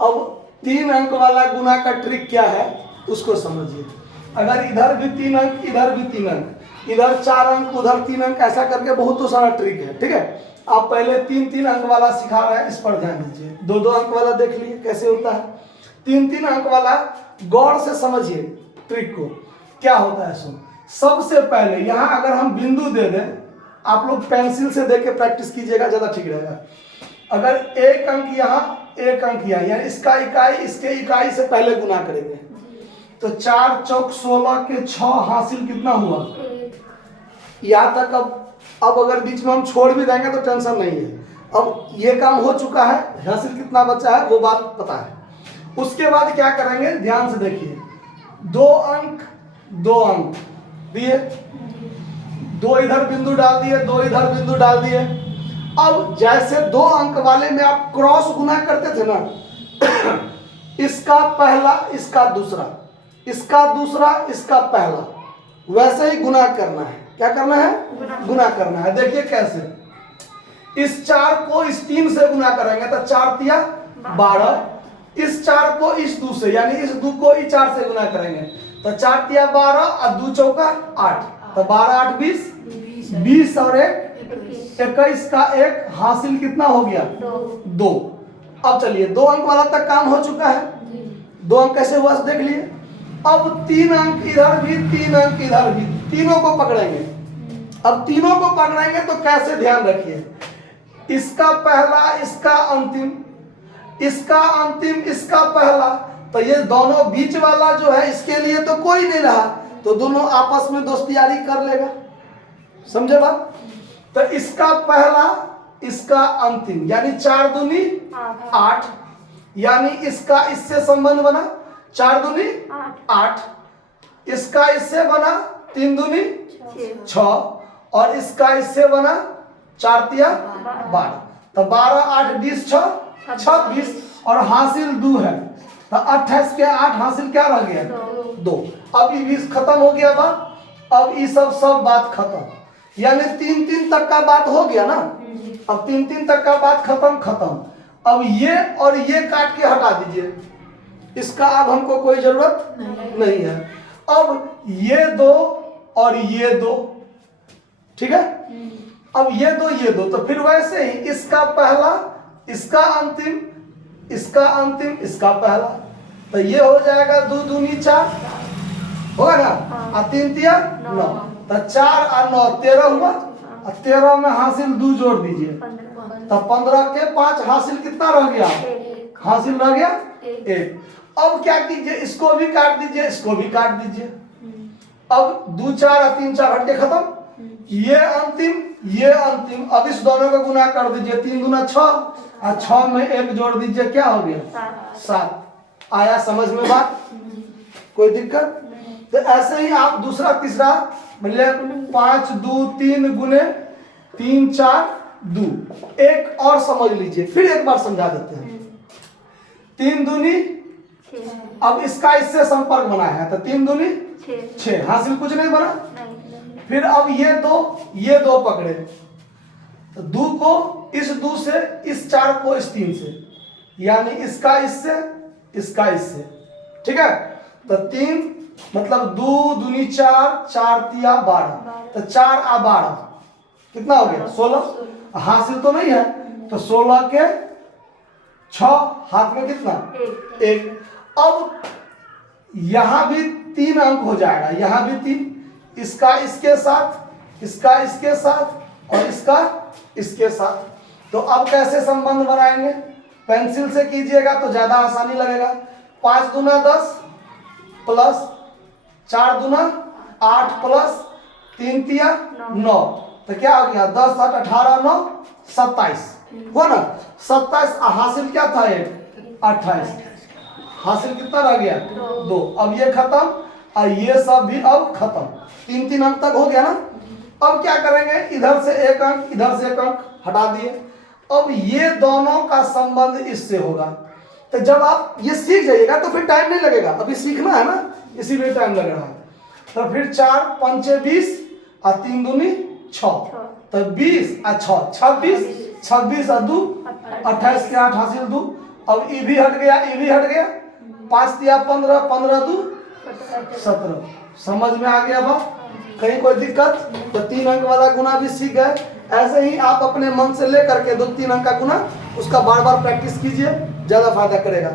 अब 3 अंक वाला गुना का ट्रिक क्या है उसको समझिए। अगर इधर भी 3 अंक, इधर भी 3 अंक, इधर 4 अंक, उधर 3 अंक, ऐसा करके बहुत तो सारा ट्रिक है। ठीक है, आप पहले 3-3 अंक वाला सिखा रहे हैं, इस पर ध्यान दीजिए। 2-2 अंक वाला देख लिए कैसे होता है। 3-3 अंक वाला गौर से समझिए ट्रिक को, क्या होता है। सुन, सबसे पहले यहाँ अगर हम बिंदु दे दें, आप लोग पेंसिल से देख के प्रैक्टिस कीजिएगा, ज्यादा ठीक रहेगा। अगर 1 अंक यहाँ, 1 अंक यहाँ, यानी इसका इकाई इसके इकाई से पहले गुना करेंगे तो 4 चौक 16 के 6 हासिल कितना हुआ, यहाँ तक। अब अगर बीच में हम छोड़ भी देंगे तो टेंशन नहीं है, अब ये काम हो चुका है, हासिल कितना बचा है वो बात पता है। उसके बाद क्या करेंगे, ध्यान से देखिए, 2 अंक 2 अंक दिए, 2 इधर बिंदु डाल दिए, 2 इधर बिंदु डाल दिए। अब जैसे 2 अंक वाले में आप क्रॉस गुना करते थे ना इसका पहला, इसका दूसरा, इसका दूसरा, इसका पहला, वैसे ही गुना करना है। क्या करना है, गुना करना है। देखिए कैसे, इस 4 को इस 3 से गुना करेंगे तो 4 तिया 12, इस 4 को इस 2 से, यानी इस 2 को इस 4 से गुना करेंगे तो 4 तिया 12 और 2 चौका 8, तो 12 8 20, 20 और 1 21 का 1 हासिल कितना हो गया, 2। अब चलिए 2 अंक वाला तक काम हो चुका है। 2 अंक कैसे हुआ देख लिए। अब 3 अंक इधर भी, 3 अंक इधर भी, तीनों को पकड़ेंगे। अब तीनों को पकड़ेंगे तो कैसे, ध्यान रखिए, इसका पहला, इसका अंतिम, इसका अंतिम, इसका पहला, तो ये दोनों बीच वाला जो है इसके लिए तो कोई नहीं रहा, तो दोनों आपस में दोस्तियारी कर लेगा। समझे बात। तो इसका पहला, इसका अंतिम, यानी 4 दूनी 8, यानी इसका इससे संबंध बना 4 दूनी 8, इसका इससे बना 3 दूनी 6, और इसका इससे बना 4 तिया 12, तो 12 8 20 6 26, और हासिल 2 है तो 28 के 8 हासिल क्या रह गया, 2। अब ये 20 खत्म हो गया बात। अब ये सब बात खत्म, यानी 3-3 तक का बात हो गया ना। अब 3-3 तक का बात खत्म। अब ये और ये काट के हटा दीजिए, इसका अब हमको कोई जरूरत नहीं है। अब ये 2 और ये 2, ठीक है। अब ये 2 तो फिर वैसे ही इसका पहला, इसका अंतिम, इसका अंतिम, इसका पहला, तो ये हो जाएगा 2 दूनी 4, होगा ना, और 3 तिया 9, तो 4 और 9 13 हुआ, और 13 में हासिल 2 जोड़ दीजिए तो 15 के 5 हासिल कितना रह गया, हासिल रह गया 1। अब क्या कीजिए, इसको भी काट दीजिए, इसको भी काट दीजिए। अब 2 4 और 3 4 हटे खत्म, ये अंतिम, ये अंतिम। अब इस दोनों को गुना कर दीजिए, 3 दूना 6, और 6 में 1 जोड़ दीजिए, क्या हो गया 7। आया समझ में बात, कोई दिक्कत। तो ऐसे ही आप दूसरा तीसरा, मतलब 5 2 3 गुने 3 4 2। एक और समझ लीजिए, फिर एक बार समझा देते हैं। 3 दूनी, अब इसका इससे संपर्क बना है तो 3 दूनी 6, हासिल कुछ नहीं बना। फिर अब ये 2 पकड़े, तो 2 को इस 2 से, इस 4 को इस 3 से, यानी इसका इससे, इसका इससे, ठीक है। तो 3 मतलब 2 दूनी 4, 4 तिया 12, तो 4 और 12 कितना हो गया 16। हासिल तो नहीं है, तो 16 के 6 हाथ में कितना 1। अब यहां भी 3 अंक हो जाएगा, यहां भी 3, इसका इसके साथ, इसका इसके साथ, और इसका इसके साथ। तो अब कैसे संबंध बनाएंगे, पेंसिल से कीजिएगा तो ज्यादा आसानी लगेगा। 5 दूना 10 प्लस 4 दूना 8 प्लस 3 तिया 9, तो क्या हो गया 10 7 18 9 27 हुआ ना। 27 हासिल क्या था 28, हासिल कितना रह गया 2। अब ये खत्म और ये सब भी अब खत्म, 3-3 अंक तक हो गया ना। अब क्या करेंगे, इधर से 1 अंक, इधर से 1 अंक हटा दिए। अब ये दोनों का संबंध इससे होगा। तो जब आप ये सीख जाइएगा तो फिर टाइम नहीं लगेगा, अभी सीखना है ना, इसीलिए टाइम लग रहा है। तो फिर 4 5 20 और 3 दूनी 6, तो 20 और 6 26, 26 और 2 28 के 8 हासिल 2, अब ई भी हट गया, ई भी हट गया, 5 दिया 15, 15 दू 17। समझ में आ गया बात? कहीं कोई दिक्कत? तो 3 अंक वाला गुना भी सीख गए। ऐसे ही आप अपने मन से लेकर के 2-3 अंक का गुना उसका बार बार प्रैक्टिस कीजिए, ज़्यादा फायदा करेगा।